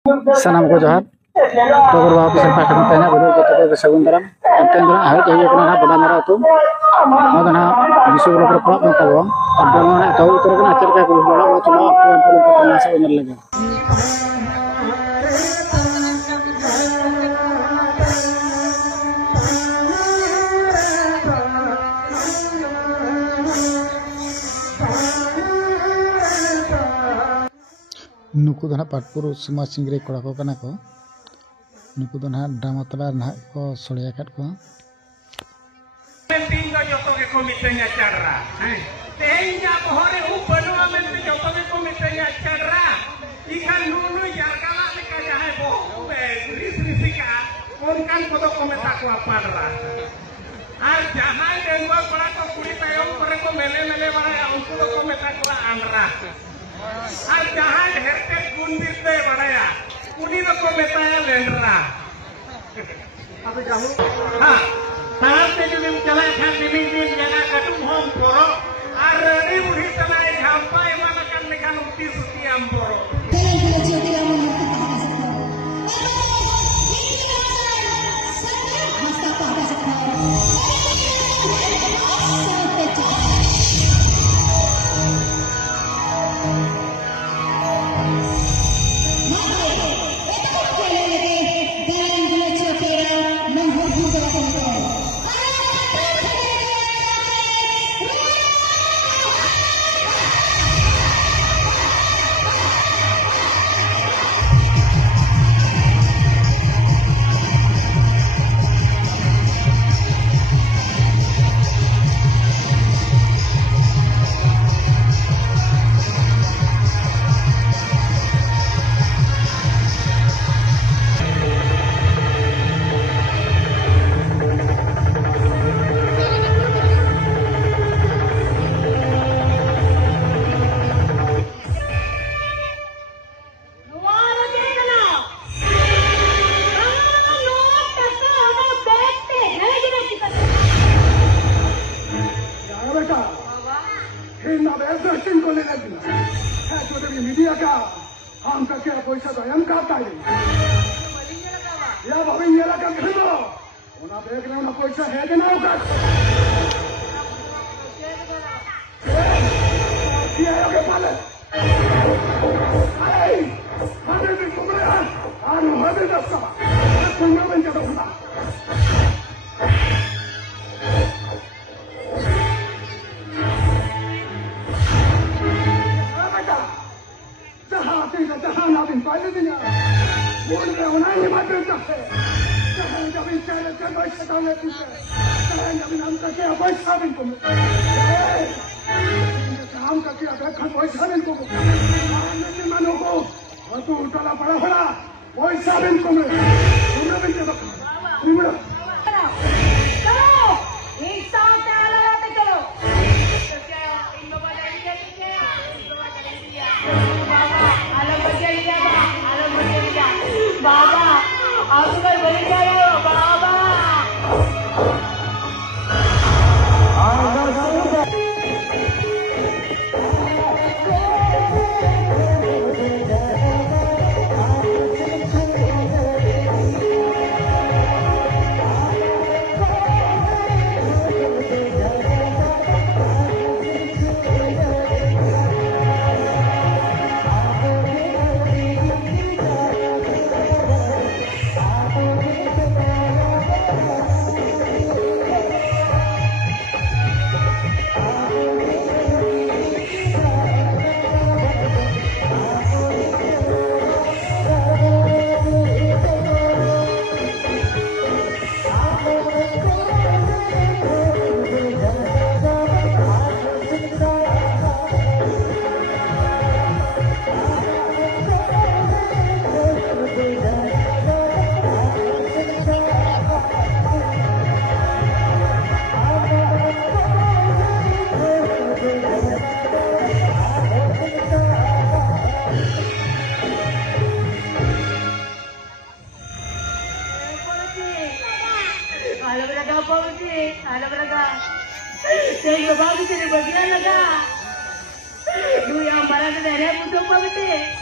Sanam ko johat to korwa pisan pa kan tanya bodo to ko sagun daram ten dana ha jaye kana boda mara to madana bisu ro pro pro ta bo abdama na to to kana acer ka ko bola mo to to ko kana sa unar lagi नुकु दना पाटपुर समाज सिंगरे कोड़ा को कना को नुकु दना drama तला ना को सोड़िया काट को Penting do joto ke komitenya acara. Tehnya pohore upano amente joto ke komitenya acara. Ikan nunu jarkala nika jahe boh. Risika konkan kodo kometa ko aparra. Ar jahai dengwa kola ko kuri payong kore ko mele bara unku ko kometa ko amra. Ar jahai herte gundir de baraya. Kuni ko kometa ya lendra. Apa jamu? Ha. Saat itu menjalan kami jangan kadung hom poro, arani budi tanai hampai mana kan mekan ukti setiam poro. Media का हम का क्या पैसा दयन करता है या भाभी मेरा का खरीदो उना देख रहे उना पैसा है कि ना होगा क्या है के पाले अरे हमें भी तुम रे यार हमें दस का तुम में क्या होगा जहाँ ना दिन पहले दिन बोल रहे हो ना ये मत करते जहाँ जब इस चैनल के कोई शताने पीछे जहाँ जब हम का क्या पैसा दिन को काम का क्या देखा पैसा दिन को नहीं मानो को और तू उठला पड़ा होना पैसा दिन को मैं तुमने भी क्या तुमने बाबा aku kan balik ayo Bapak. Alam talaga po kasi. Alam talaga. Saya bagus ini bagian lagi. Dulu yang barang itu dari putus po kasi.